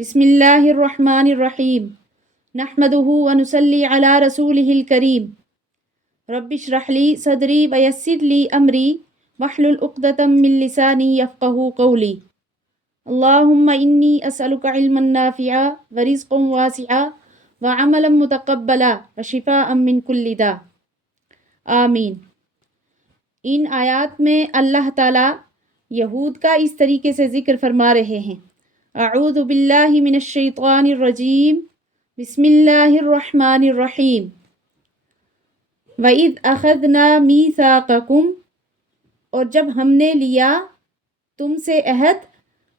بسم اللہ الرحمن الرحیم نحمده ونصلی علی رسولہ الکریم رب اشرح لی صدری ویسر لی امری واحلل عقدۃ من لسانی یفقہوا قولی اللہم انی اسألک علما نافعا ورزقا واسعا وعملا متقبلا وشفاء من کل داء آمین۔ ان آیات میں اللہ تعالیٰ یہود کا اس طریقے سے ذکر فرما رہے ہیں۔ اعوذ باللہ من الشیطان الرجیم بسم اللہ الرحمن الرحیم۔ وَإِذْ أَخَذْنَا مِيثَاقَكُمْ، اور جب ہم نے لیا تم سے عہد،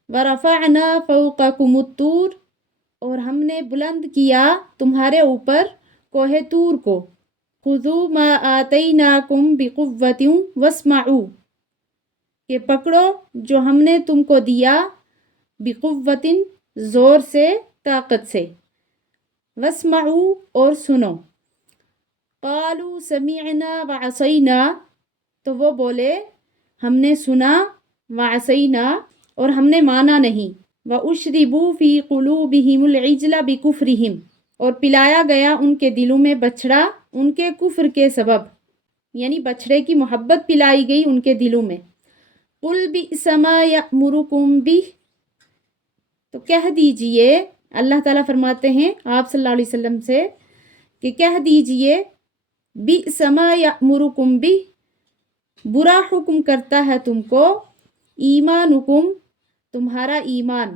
وَرَفَعْنَا فَوْقَكُمُ الطُّورَ، اور ہم نے بلند کیا تمہارے اوپر کوہ طور کو، خُذُوا مَا آتَيْنَاكُمْ بِقُوَّةٍ وَاسْمَعُوا، کہ پکڑو جو ہم نے تم کو دیا، بِقُوَّةٍ زور سے، طاقت سے، وَاسْمَعُوا اور سنو۔ قَالُوا سَمِعْنَا وَعَصَيْنَا، تو وہ بولے ہم نے سنا، وَعَصَيْنَا اور ہم نے مانا نہیں، وَأُشْرِبُوا فِي قُلُوبِهِمُ الْعِجْلَ بِكُفْرِهِمْ، اور پلایا گیا ان کے دلوں میں بچھڑا ان کے کفر کے سبب، یعنی بچھڑے کی محبت پلائی گئی ان کے دلوں میں۔ قُلْ بِئْسَ مَا يَأْمُرُكُمْ بِهِ، تو کہہ دیجئے، اللہ تعالیٰ فرماتے ہیں آپ صلی اللہ علیہ وسلم سے کہ کہہ دیجئے، بِئْسَ مَا يَأْمُرُكُمْ بِهِ، برا حکم کرتا ہے تم کو، ایمانکم، تمہارا ایمان۔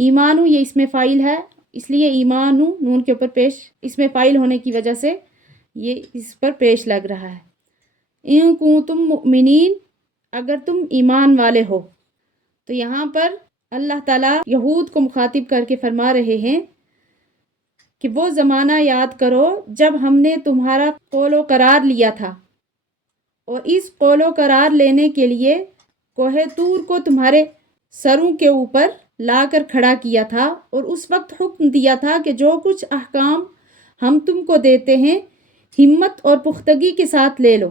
ایمانو یہ اسم فاعل ہے، اس لیے ایمانو نون کے اوپر پیش، اسم فاعل ہونے کی وجہ سے یہ اس پر پیش لگ رہا ہے۔ ان کنتم مؤمنین، اگر تم ایمان والے ہو۔ تو یہاں پر اللہ تعالیٰ یہود کو مخاطب کر کے فرما رہے ہیں کہ وہ زمانہ یاد کرو جب ہم نے تمہارا قول و قرار لیا تھا، اور اس قول و قرار لینے کے لیے کوہ طور کو تمہارے سروں کے اوپر لا کر کھڑا کیا تھا، اور اس وقت حکم دیا تھا کہ جو کچھ احکام ہم تم کو دیتے ہیں ہمت اور پختگی کے ساتھ لے لو،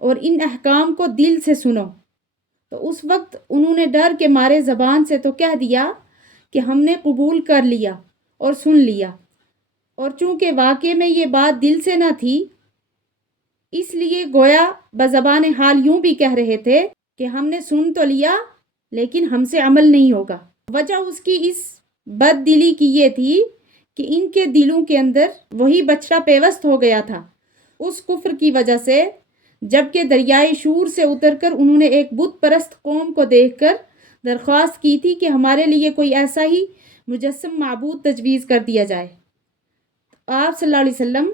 اور ان احکام کو دل سے سنو۔ تو اس وقت انہوں نے ڈر کے مارے زبان سے تو کہہ دیا کہ ہم نے قبول کر لیا اور سن لیا، اور چونکہ واقع میں یہ بات دل سے نہ تھی، اس لیے گویا بزبان حال یوں بھی کہہ رہے تھے کہ ہم نے سن تو لیا لیکن ہم سے عمل نہیں ہوگا۔ وجہ اس کی اس بد دلی کی یہ تھی کہ ان کے دلوں کے اندر وہی بچڑا پیوست ہو گیا تھا اس کفر کی وجہ سے، جبکہ دریائے شور سے اتر کر انہوں نے ایک بت پرست قوم کو دیکھ کر درخواست کی تھی کہ ہمارے لیے کوئی ایسا ہی مجسم معبود تجویز کر دیا جائے۔ آپ صلی اللہ علیہ وسلم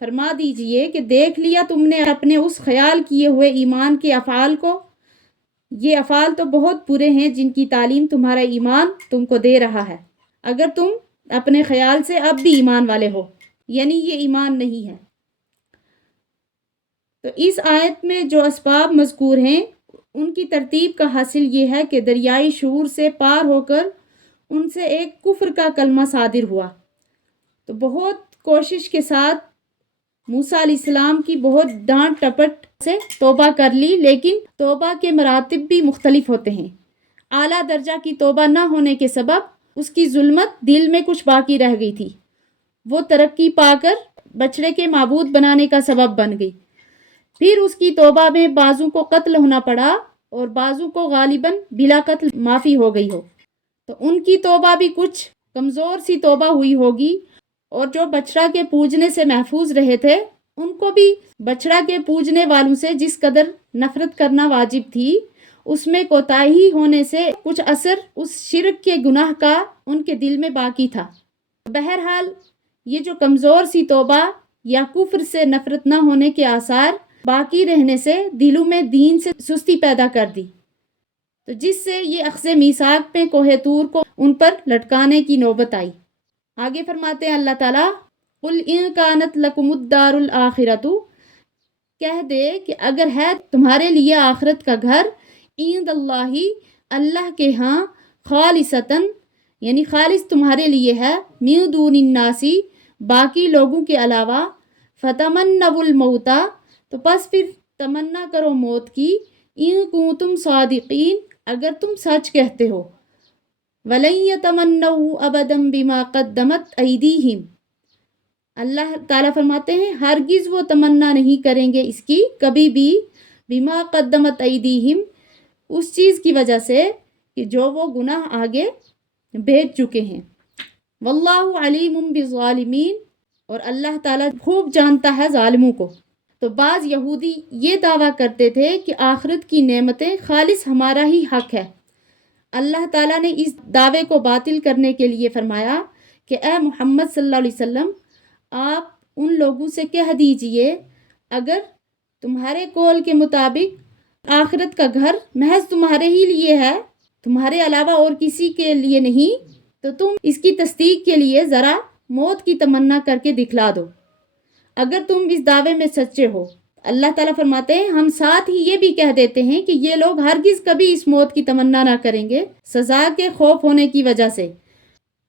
فرما دیجئے کہ دیکھ لیا تم نے اپنے اس خیال کیے ہوئے ایمان کے افعال کو، یہ افعال تو بہت برے ہیں جن کی تعلیم تمہارا ایمان تم کو دے رہا ہے، اگر تم اپنے خیال سے اب بھی ایمان والے ہو، یعنی یہ ایمان نہیں ہے۔ تو اس آیت میں جو اسباب مذکور ہیں ان کی ترتیب کا حاصل یہ ہے کہ دریائے شعور سے پار ہو کر ان سے ایک کفر کا کلمہ صادر ہوا، تو بہت کوشش کے ساتھ موسیٰ علیہ السلام کی بہت ڈانٹ ٹپٹ سے توبہ کر لی، لیکن توبہ کے مراتب بھی مختلف ہوتے ہیں۔ اعلیٰ درجہ کی توبہ نہ ہونے کے سبب اس کی ظلمت دل میں کچھ باقی رہ گئی تھی، وہ ترقی پا کر بچڑے کے معبود بنانے کا سبب بن گئی۔ پھر اس کی توبہ میں بعضوں کو قتل ہونا پڑا اور بعضوں کو غالباً بلا قتل معافی ہو گئی ہو، تو ان کی توبہ بھی کچھ کمزور سی توبہ ہوئی ہوگی، اور جو بچڑا کے پوجنے سے محفوظ رہے تھے ان کو بھی بچڑا کے پوجنے والوں سے جس قدر نفرت کرنا واجب تھی، اس میں کوتاہی ہونے سے کچھ اثر اس شرک کے گناہ کا ان کے دل میں باقی تھا۔ بہرحال یہ جو کمزور سی توبہ یا کفر سے نفرت نہ ہونے کے آثار باقی رہنے سے دلوں میں دین سے سستی پیدا کر دی، تو جس سے یہ اخذ میثاق میں کوہ طور کو ان پر لٹکانے کی نوبت آئی۔ آگے فرماتے ہیں اللہ تعالیٰ، قُلْ إِن كَانَتْ لَكُمُ الدَّارُ الْآخِرَةُ، کہہ دے کہ اگر ہے تمہارے لیے آخرت کا گھر، عند اللہ، اللہ کے ہاں، خالصتاً، یعنی خالص تمہارے لیے ہے، من دون الناس، باقی لوگوں کے علاوہ، فتمنوا الموت، تو پس پھر تمنا کرو موت کی، ان کنتم صادقین، اگر تم سچ کہتے ہو، وَلَن يَتَمَنَّوْهُ أَبَدًا بِمَا قَدَّمَتْ أَيْدِيهِمْ، اللہ تعالیٰ فرماتے ہیں ہرگز وہ تمنا نہیں کریں گے اس کی کبھی بھی، بما قدمت ایدیہم، اس چیز کی وجہ سے کہ جو وہ گناہ آگے بھیج چکے ہیں۔ واللہ علیم بالظالمین، اور اللہ تعالیٰ خوب جانتا ہے ظالموں کو۔ تو بعض یہودی یہ دعویٰ کرتے تھے کہ آخرت کی نعمتیں خالص ہمارا ہی حق ہے۔ اللہ تعالیٰ نے اس دعوے کو باطل کرنے کے لیے فرمایا کہ اے محمد صلی اللہ علیہ وسلم، آپ ان لوگوں سے کہہ دیجئے اگر تمہارے قول کے مطابق آخرت کا گھر محض تمہارے ہی لیے ہے، تمہارے علاوہ اور کسی کے لیے نہیں، تو تم اس کی تصدیق کے لیے ذرا موت کی تمنا کر کے دکھلا دو اگر تم اس دعوے میں سچے ہو۔ اللہ تعالیٰ فرماتے ہیں ہم ساتھ ہی یہ بھی کہہ دیتے ہیں کہ یہ لوگ ہرگز کبھی اس موت کی تمنا نہ کریں گے سزا کے خوف ہونے کی وجہ سے،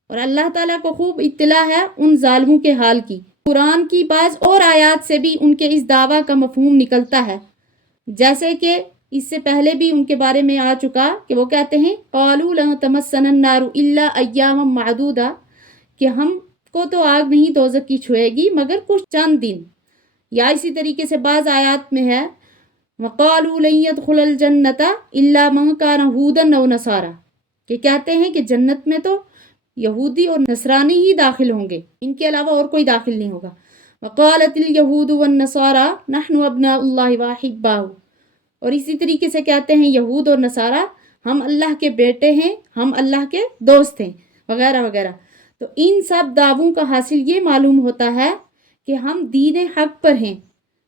اور اللہ تعالیٰ کو خوب اطلاع ہے ان ظالموں کے حال کی۔ قرآن کی بعض اور آیات سے بھی ان کے اس دعویٰ کا مفہوم نکلتا ہے، جیسے کہ اس سے پہلے بھی ان کے بارے میں آ چکا کہ وہ کہتے ہیں قالوا لن تمسنا النار الا ایاما معدودہ، کہ ہم کو تو آگ نہیں دوزخ کی چھوئے گی مگر کچھ چند دن۔ یا اسی طریقے سے بعض آیات میں ہے وقالوا لن يدخل الجنة الا من كان هودا او نصارى، کہ کہتے ہیں کہ جنت میں تو یہودی اور نصرانی ہی داخل ہوں گے، ان کے علاوہ اور کوئی داخل نہیں ہوگا۔ وقالت اليهود والنصارى نحن ابناء الله واحباؤه، اور اسی طریقے سے کہتے ہیں یہود اور نصارہ ہم اللہ کے بیٹے ہیں، ہم اللہ کے دوست ہیں، وغیرہ وغیرہ۔ تو ان سب دعووں کا حاصل یہ معلوم ہوتا ہے کہ ہم دین حق پر ہیں،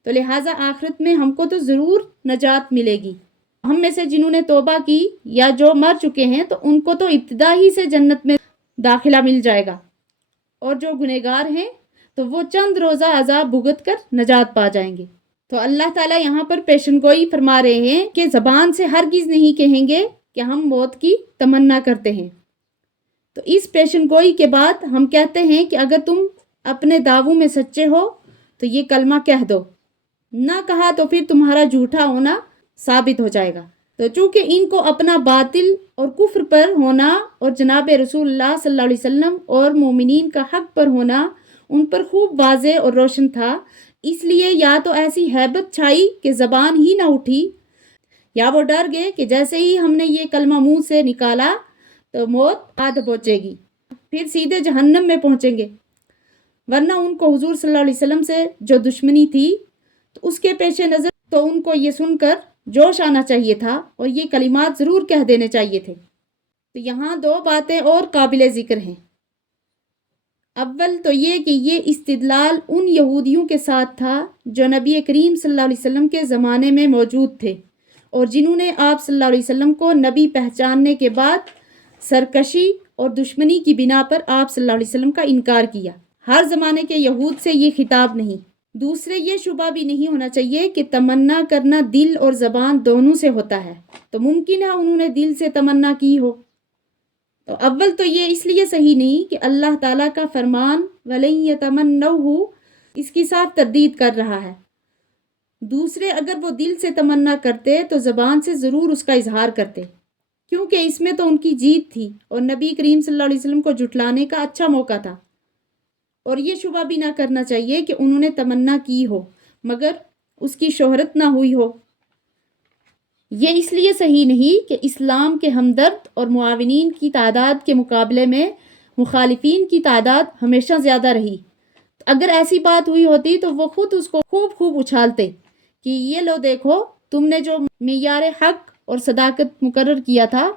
تو لہٰذا آخرت میں ہم کو تو ضرور نجات ملے گی۔ ہم میں سے جنہوں نے توبہ کی یا جو مر چکے ہیں تو ان کو تو ابتدا ہی سے جنت میں داخلہ مل جائے گا، اور جو گنہگار ہیں تو وہ چند روزہ عذاب بھگت کر نجات پا جائیں گے۔ تو اللہ تعالیٰ یہاں پر پیشن گوئی فرما رہے ہیں کہ زبان سے ہرگز نہیں کہیں گے کہ ہم موت کی تمنا کرتے ہیں۔ تو اس پیشن گوئی کے بعد ہم کہتے ہیں کہ اگر تم اپنے دعووں میں سچے ہو تو یہ کلمہ کہہ دو، نہ کہا تو پھر تمہارا جھوٹا ہونا ثابت ہو جائے گا۔ تو چونکہ ان کو اپنا باطل اور کفر پر ہونا اور جناب رسول اللہ صلی اللہ علیہ وسلم اور مومنین کا حق پر ہونا ان پر خوب واضح اور روشن تھا، اس لیے یا تو ایسی ہیبت چھائی کہ زبان ہی نہ اٹھی، یا وہ ڈر گئے کہ جیسے ہی ہم نے یہ کلمہ منہ سے نکالا تو موت آ پہنچے گی، پھر سیدھے جہنم میں پہنچیں گے۔ ورنہ ان کو حضور صلی اللہ علیہ وسلم سے جو دشمنی تھی تو اس کے پیش نظر تو ان کو یہ سن کر جوش آنا چاہیے تھا اور یہ کلمات ضرور کہہ دینے چاہیے تھے۔ تو یہاں دو باتیں اور قابل ذکر ہیں۔ اول تو یہ کہ یہ استدلال ان یہودیوں کے ساتھ تھا جو نبی کریم صلی اللہ علیہ وسلم کے زمانے میں موجود تھے اور جنہوں نے آپ صلی اللہ علیہ وسلم کو نبی پہچاننے کے بعد سرکشی اور دشمنی کی بنا پر آپ صلی اللہ علیہ وسلم کا انکار کیا۔ ہر زمانے کے یہود سے یہ خطاب نہیں۔ دوسرے یہ شبہ بھی نہیں ہونا چاہیے کہ تمنا کرنا دل اور زبان دونوں سے ہوتا ہے، تو ممکن ہے انہوں نے دل سے تمنا کی ہو۔ تو اول تو یہ اس لیے صحیح نہیں کہ اللہ تعالیٰ کا فرمان وَلَن يَتَمَنَّوْهُ اس کی صاف تردید کر رہا ہے۔ دوسرے اگر وہ دل سے تمنا کرتے تو زبان سے ضرور اس کا اظہار کرتے، کیونکہ اس میں تو ان کی جیت تھی اور نبی کریم صلی اللہ علیہ وسلم کو جھٹلانے کا اچھا موقع تھا۔ اور یہ شبہ بھی نہ کرنا چاہیے کہ انہوں نے تمنا کی ہو مگر اس کی شہرت نہ ہوئی ہو۔ یہ اس لیے صحیح نہیں کہ اسلام کے ہمدرد اور معاونین کی تعداد کے مقابلے میں مخالفین کی تعداد ہمیشہ زیادہ رہی۔ اگر ایسی بات ہوئی ہوتی تو وہ خود اس کو خوب اچھالتے کہ یہ لو دیکھو تم نے جو معیار حق اور صداقت مقرر کیا تھا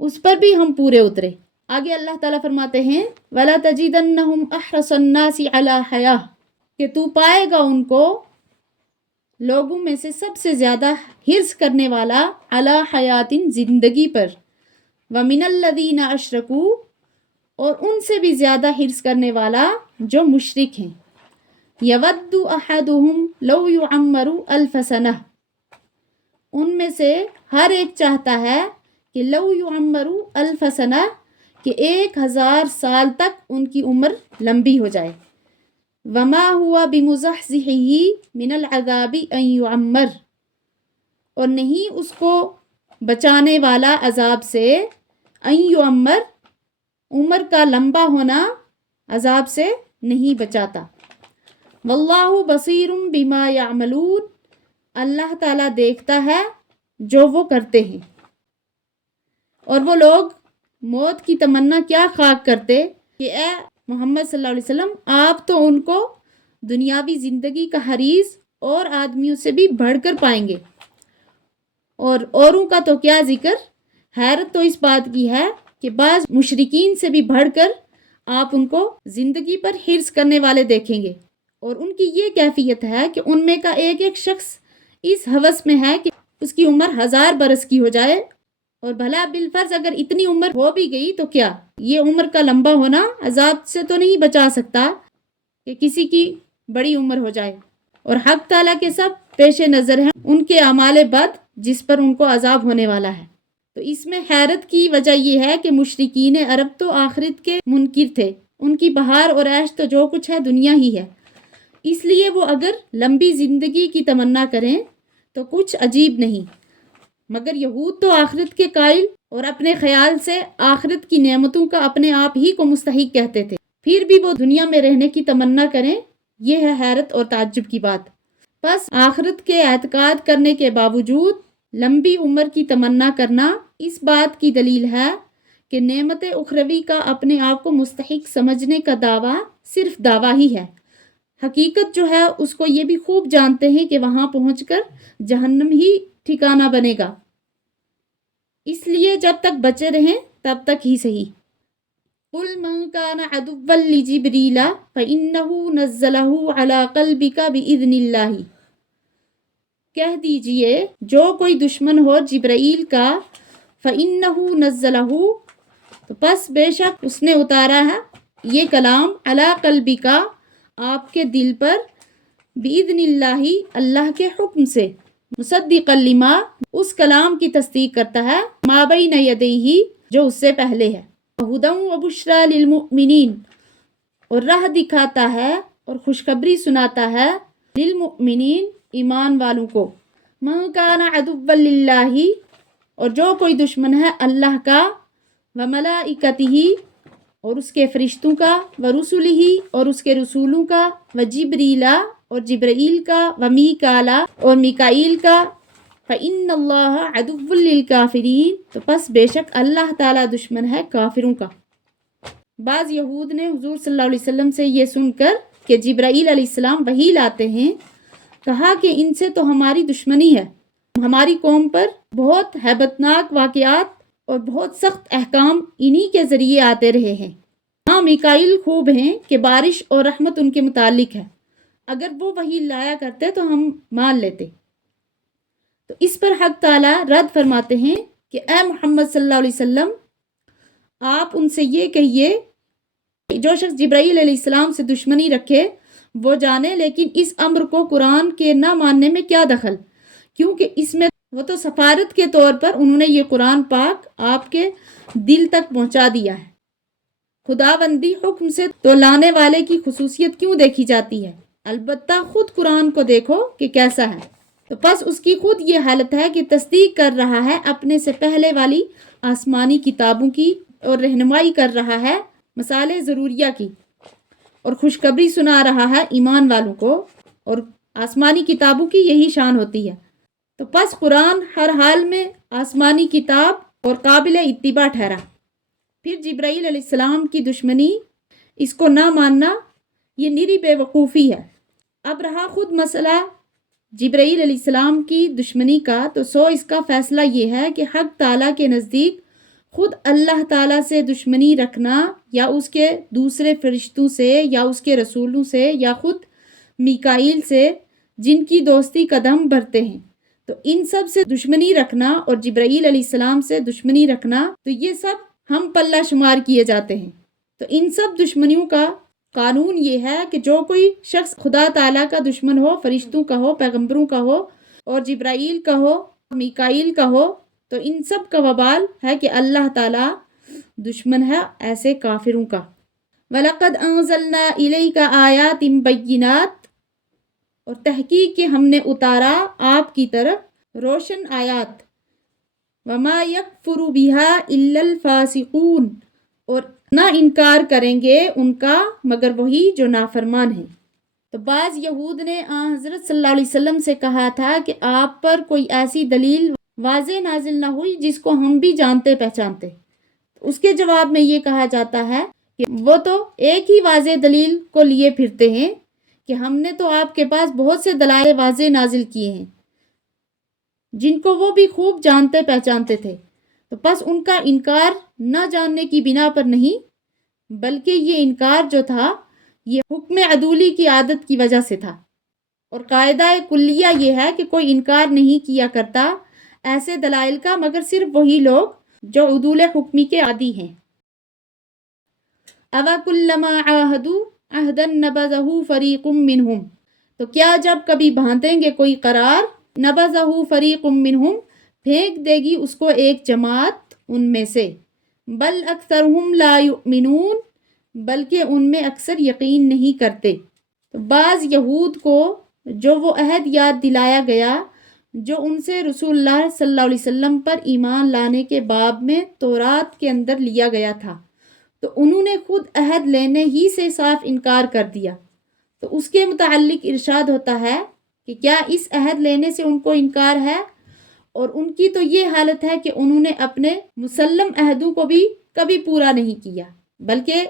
اس پر بھی ہم پورے اترے۔ آگے اللہ تعالیٰ فرماتے ہیں وَلَا تَجِدَنَّهُمْ أَحْرَصَ النَّاسِ عَلَى حَيَاةٍ، کہ تو پائے گا ان کو لوگوں میں سے سب سے زیادہ حرص کرنے والا عَلَى حَيَاةٍ زندگی پر، وَمِنَ الَّذِينَ أَشْرَكُوا اور ان سے بھی زیادہ حرص کرنے والا جو مشرک ہیں، يَوَدُّ أَحَدُهُمْ لَوْ يُعَمَّرُ أَلْفَ سَنَةٍ ان میں سے ہر ایک چاہتا ہے کہ لو يعمر الف سنہ کہ 1000 سال تک ان کی عمر لمبی ہو جائے۔ وما ہوا بمزحزحہ من العذاب ان يعمر اور نہیں اس کو بچانے والا عذاب سے ان یعمر، عمر کا لمبا ہونا عذاب سے نہیں بچاتا۔ واللہ بصیر بما یعملون، اللہ تعالیٰ دیکھتا ہے جو وہ کرتے ہیں۔ اور وہ لوگ موت کی تمنا کیا خاک کرتے کہ اے محمد صلی اللہ علیہ وسلم، آپ تو ان کو دنیاوی زندگی کا حریص اور آدمیوں سے بھی بڑھ کر پائیں گے، اور اوروں کا تو کیا ذکر۔ حیرت تو اس بات کی ہے کہ بعض مشرکین سے بھی بڑھ کر آپ ان کو زندگی پر حرص کرنے والے دیکھیں گے، اور ان کی یہ کیفیت ہے کہ ان میں کا ایک ایک شخص اس ہوس میں ہے کہ اس کی عمر 1000 برس کی ہو جائے، اور بھلا بالفرض اگر اتنی عمر ہو بھی گئی تو کیا یہ عمر کا لمبا ہونا عذاب سے تو نہیں بچا سکتا کہ کسی کی بڑی عمر ہو جائے۔ اور حق تعالیٰ کے سب پیش نظر ہیں ان کے اعمال بد جس پر ان کو عذاب ہونے والا ہے۔ تو اس میں حیرت کی وجہ یہ ہے کہ مشرکین عرب تو آخرت کے منکر تھے، ان کی بہار اور عیش تو جو کچھ ہے دنیا ہی ہے، اس لیے وہ اگر لمبی زندگی کی تمنا کریں تو کچھ عجیب نہیں، مگر یہود تو آخرت کے قائل اور اپنے خیال سے آخرت کی نعمتوں کا اپنے آپ ہی کو مستحق کہتے تھے، پھر بھی وہ دنیا میں رہنے کی تمنا کریں، یہ ہے حیرت اور تعجب کی بات۔ بس آخرت کے اعتقاد کرنے کے باوجود لمبی عمر کی تمنا کرنا اس بات کی دلیل ہے کہ نعمت اخروی کا اپنے آپ کو مستحق سمجھنے کا دعویٰ صرف دعویٰ ہی ہے، حقیقت جو ہے اس کو یہ بھی خوب جانتے ہیں کہ وہاں پہنچ کر جہنم ہی ٹھکانہ بنے گا، اس لیے جب تک بچے رہیں تب تک ہی صحیح۔ قُلْ مَنْ كَانَ عَدُوًّا لِجِبْرِيلَ فَإِنَّهُ نَزَّلَهُ عَلَى قَلْبِكَ بِإِذْنِ اللَّهِ، کہہ دیجئے جو کوئی دشمن ہو جبرائیل کا، فَإِنَّهُ نَزَّلَهُ، تو پس بے شک اس نے اتارا ہے یہ کلام، عَلَى قَلْبِكَ، آپ کے دل پر، بِإِذْنِ اللَّهِ، اللہ کے حکم سے، مصدقا لما، اس کلام کی تصدیق کرتا ہے، ما بین یدیہ، جو اس سے پہلے ہے، ہدی وبشریٰ للمؤمنین، اور راہ دکھاتا ہے اور خوشخبری سناتا ہے، للمؤمنین، ایمان والوں کو، من کان عدوا للہ، اور جو کوئی دشمن ہے اللہ کا، وملائکتہ، اور اس کے فرشتوں کا، ورسلہ، اور اس کے رسولوں کا، وجبریل، اور جبرائیل کا، ومیکال، اور میکائیل کا، فإن اللہ عدو للکافرین، تو پس بے شک اللہ تعالیٰ دشمن ہے کافروں کا۔ بعض یہود نے حضور صلی اللہ علیہ وسلم سے یہ سن کر کہ جبرائیل علیہ السلام وحی لاتے ہیں کہا کہ ان سے تو ہماری دشمنی ہے، ہماری قوم پر بہت ہیبتناک واقعات اور بہت سخت احکام انہی کے ذریعے آتے رہے ہیں۔ ہاں میکائیل خوب ہیں کہ بارش اور رحمت ان کے متعلق ہے، اگر وہ وحی لایا کرتے تو ہم مان لیتے۔ تو اس پر حق تعالیٰ رد فرماتے ہیں کہ اے محمد صلی اللہ علیہ وسلم، آپ ان سے یہ کہیے جو شخص جبرائیل علیہ السلام سے دشمنی رکھے وہ جانے، لیکن اس امر کو قرآن کے نہ ماننے میں کیا دخل، کیونکہ اس میں وہ تو سفارت کے طور پر انہوں نے یہ قرآن پاک آپ کے دل تک پہنچا دیا ہے، خداوندی حکم سے تو لانے والے کی خصوصیت کیوں دیکھی جاتی ہے، البتہ خود قرآن کو دیکھو کہ کیسا ہے، تو پس اس کی خود یہ حالت ہے کہ تصدیق کر رہا ہے اپنے سے پہلے والی آسمانی کتابوں کی، اور رہنمائی کر رہا ہے مسائل ضروریہ کی، اور خوشخبری سنا رہا ہے ایمان والوں کو، اور آسمانی کتابوں کی یہی شان ہوتی ہے۔ تو پس قرآن ہر حال میں آسمانی کتاب اور قابل اتباع ٹھہرا۔ پھر جبرائیل علیہ السلام کی دشمنی، اس کو نہ ماننا، یہ نری بے وقوفی ہے۔ اب رہا خود مسئلہ جبرائیل علیہ السلام کی دشمنی کا، تو اس کا فیصلہ یہ ہے کہ حق تعالیٰ کے نزدیک خود اللہ تعالیٰ سے دشمنی رکھنا، یا اس کے دوسرے فرشتوں سے، یا اس کے رسولوں سے، یا خود میکائیل سے جن کی دوستی قدم بھرتے ہیں، تو ان سب سے دشمنی رکھنا اور جبرائیل علیہ السلام سے دشمنی رکھنا، تو یہ سب ہم پلہ شمار کیے جاتے ہیں۔ تو ان سب دشمنیوں کا قانون یہ ہے کہ جو کوئی شخص خدا تعالیٰ کا دشمن ہو، فرشتوں کا ہو، پیغمبروں کا ہو، اور جبرائیل کا ہو، میکائیل کا ہو، تو ان سب کا وبال ہے کہ اللہ تعالیٰ دشمن ہے ایسے کافروں کا۔ وَلَقَدْ أَنزَلْنَا إِلَيْكَ آيَاتٍ بَيِّنَاتٍ، اور تحقیق کہ ہم نے اتارا آپ کی طرف روشن آیات، وما یکفر بہا الا الفاسقون، اور نہ انکار کریں گے ان کا مگر وہی جو نافرمان ہیں۔ تو بعض یہود نے حضرت صلی اللہ علیہ وسلم سے کہا تھا کہ آپ پر کوئی ایسی دلیل واضح نازل نہ ہوئی جس کو ہم بھی جانتے پہچانتے۔ اس کے جواب میں یہ کہا جاتا ہے کہ وہ تو ایک ہی واضح دلیل کو لیے پھرتے ہیں کہ ہم نے تو آپ کے پاس بہت سے دلائل واضح نازل کیے ہیں جن کو وہ بھی خوب جانتے پہچانتے تھے، تو پس ان کا انکار نہ جاننے کی بنا پر نہیں، بلکہ یہ انکار جو تھا یہ حکم عدولی کی عادت کی وجہ سے تھا۔ اور قاعدہ کلیہ یہ ہے کہ کوئی انکار نہیں کیا کرتا ایسے دلائل کا مگر صرف وہی لوگ جو عدول حکمی کے عادی ہیں۔ اَوَكُلَّمَا عَاهَدُوا عَهْدًا نَبَذَهُ فَرِيقٌ مِّنْهُمْ، تو کیا جب کبھی باندھیں گے کوئی قرار، نَبَذَهُ فَرِيقٌ مِّنْهُمْ، پھینک دے گی اس کو ایک جماعت ان میں سے، بل اکثرهم لا یؤمنون، بلکہ ان میں اکثر یقین نہیں کرتے۔ تو بعض یہود کو جو وہ عہد یاد دلایا گیا جو ان سے رسول اللہ صلی اللہ علیہ وسلم پر ایمان لانے کے باب میں تورات کے اندر لیا گیا تھا، تو انہوں نے خود عہد لینے ہی سے صاف انکار کر دیا۔ تو اس کے متعلق ارشاد ہوتا ہے کہ کیا اس عہد لینے سے ان کو انکار ہے؟ اور ان کی تو یہ حالت ہے کہ انہوں نے اپنے مسلم عہدوں کو بھی کبھی پورا نہیں کیا، بلکہ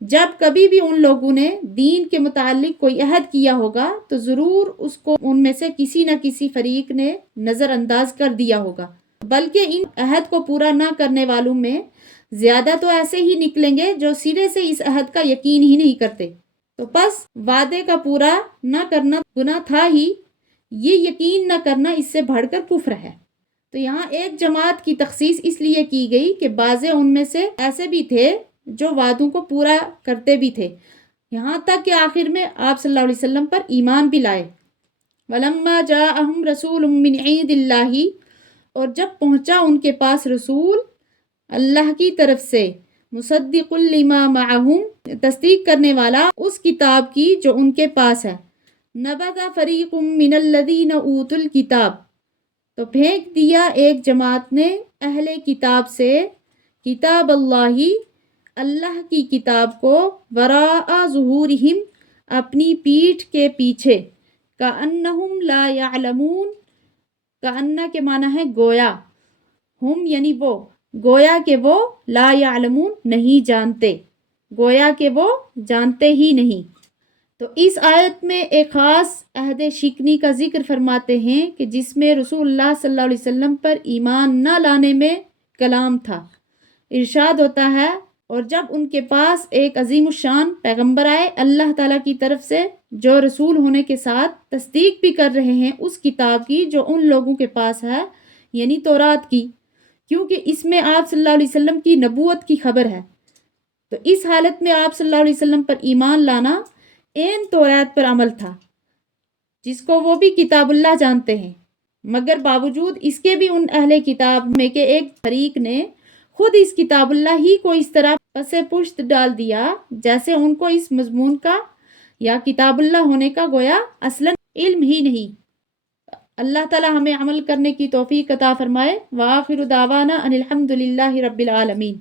جب کبھی بھی ان لوگوں نے دین کے متعلق کوئی عہد کیا ہوگا تو ضرور اس کو ان میں سے کسی نہ کسی فریق نے نظر انداز کر دیا ہوگا، بلکہ ان عہد کو پورا نہ کرنے والوں میں زیادہ تو ایسے ہی نکلیں گے جو سرے سے اس عہد کا یقین ہی نہیں کرتے۔ تو پس وعدے کا پورا نہ کرنا گناہ تھا ہی، یہ یقین نہ کرنا اس سے بڑھ کر کفر ہے۔ تو یہاں ایک جماعت کی تخصیص اس لیے کی گئی کہ بعض ان میں سے ایسے بھی تھے جو وعدوں کو پورا کرتے بھی تھے، یہاں تک کہ آخر میں آپ صلی اللہ علیہ وسلم پر ایمان بھی لائے۔ وَلَمَّا جَاءَهُمْ رَسُولٌ مِّنْ عِندِ اللَّهِ، اور جب پہنچا ان کے پاس رسول اللہ کی طرف سے، مُصَدِّقٌ لِّمَا مَعَهُمْ، تصدیق کرنے والا اس کتاب کی جو ان کے پاس ہے، نَبَذَ فَرِيقٌ مِّنَ الَّذِينَ أُوتُوا الْكِتَابَ، تو پھینک دیا ایک جماعت نے اہل کتاب سے کتاب اللہ، اللہ کی کتاب کو، وراء ظہورہم، اپنی پیٹھ کے پیچھے، کأنہم لا یعلمون، کأنہ کے معنی ہے گویا، ہم یعنی وہ، گویا کہ وہ لا یعلمون نہیں جانتے، گویا کہ وہ جانتے ہی نہیں۔ تو اس آیت میں ایک خاص عہد شکنی کا ذکر فرماتے ہیں کہ جس میں رسول اللہ صلی اللہ علیہ وسلم پر ایمان نہ لانے میں کلام تھا۔ ارشاد ہوتا ہے، اور جب ان کے پاس ایک عظیم الشان پیغمبر آئے اللہ تعالیٰ کی طرف سے جو رسول ہونے کے ساتھ تصدیق بھی کر رہے ہیں اس کتاب کی جو ان لوگوں کے پاس ہے، یعنی تورات کی، کیونکہ اس میں آپ صلی اللہ علیہ وسلم کی نبوت کی خبر ہے، تو اس حالت میں آپ صلی اللہ علیہ وسلم پر ایمان لانا عین تورات پر عمل تھا جس کو وہ بھی کتاب اللہ جانتے ہیں، مگر باوجود اس کے بھی ان اہل کتاب میں کے ایک فریق نے خود اس کتاب اللہ ہی کو اس طرح پس پشت ڈال دیا جیسے ان کو اس مضمون کا یا کتاب اللہ ہونے کا گویا اصلاً علم ہی نہیں۔ اللہ تعالی ہمیں عمل کرنے کی توفیق عطا فرمائے۔ وآخر دعوانا ان الحمد للہ رب العالمین۔